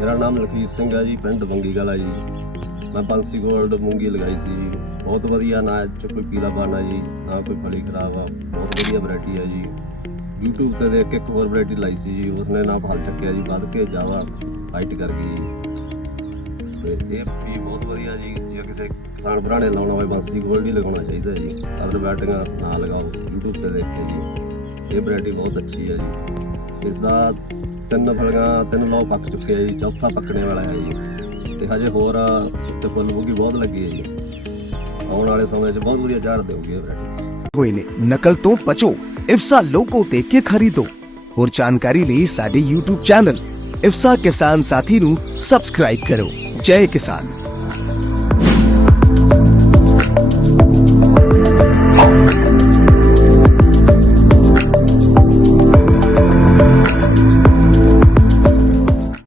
ਮੇਰਾ ਨਾਮ ਲਖਵੀਰ ਸਿੰਘ ਹੈ ਜੀ, ਪਿੰਡ ਬੰਗੀ ਕਲਾ ਜੀ। ਮੈਂ ਬੰਸੀ ਗੋਲਡ ਮੂੰਗੀ ਲਗਾਈ ਸੀ। ਜੀ ਬਹੁਤ ਵਧੀਆ ਨਾ ਇਹ 'ਚ ਕੋਈ ਪੀਲਾ ਬਾਨਾ ਜੀ, ਨਾ ਕੋਈ ਫਲੀ ਖਰਾਬ ਆ। ਬਹੁਤ ਵਧੀਆ ਵੈਰਾਈਟੀ ਹੈ ਜੀ। YouTube ਤੇ ਦੇਖ ਕੇ ਇੱਕ ਹੋਰ ਵੈਰਾਈਟੀ ਲਾਈ ਸੀ ਜੀ, ਉਸਨੇ ਨਾ ਫਲ ਚੱਕਿਆ ਜੀ, ਵੱਧ ਕੇ ਜ਼ਿਆਦਾ ਹਾਈਟ ਕਰ ਗਈ ਜੀ। ਤੇ ਇਹ ਵੀ ਬਹੁਤ ਵਧੀਆ ਜੀ, ਜੇ ਕਿਸੇ ਕਿਸਾਨ ਭਰਾ ਨੇ ਲਾਉਣਾ ਹੋਵੇ, ਬੰਸੀ ਗੋਲਡ ਹੀ ਲਗਾਉਣਾ ਚਾਹੀਦਾ ਜੀ। ਅਦਰ ਵੈਰਾਈਟੀਆਂ ਨਾ ਲਗਾਓ, YouTube ਤੇ ਦੇਖ ਕੇ ਜੀ। ਇਹ ਵੈਰਾਈਟੀ ਬਹੁਤ ਅੱਛੀ ਹੈ ਜੀ। ਇਸ ਦਾ ਤਿੰਨ ਫਲੀਆਂ ਤਿੰਨ ਲੋ ਪੱਕ ਚੁੱਕੇ ਆ ਜੀ, ਚੌਥਾ ਪੱਕਣੇ ਵਾਲਾ ਹੈ ਜੀ। ਤੇ ਹਜੇ ਹੋਰ ਉੱਤੇ ਫੁੱਲ ਬੂਗੀ ਬਹੁਤ ਲੱਗੀ ਹੈ ਜੀ। ਆਉਣ ਵਾਲੇ ਸਮੇਂ 'ਚ ਬਹੁਤ ਵਧੀਆ ਝਾੜ ਦੇਊਗੀ ਇਹ ਵੈਰਾਈਟੀ ਹੋਏ ਨੇ, ਨਕਲ ਤੋਂ ਬਚੋ, ਇਫਸਾ ਲੋਗੋ ਦੇਖ ਕੇ ਖਰੀਦੋ। ਹੋਰ ਜਾਣਕਾਰੀ ਲਈ ਸਾਡੇ YouTube ਚੈਨਲ ਇਫਸਾ ਕਿਸਾਨ ਸਾਥੀ ਨੂੰ ਸਬਸਕ੍ਰਾਈਬ ਕਰੋ। ਜੈ ਕਿਸਾਨ।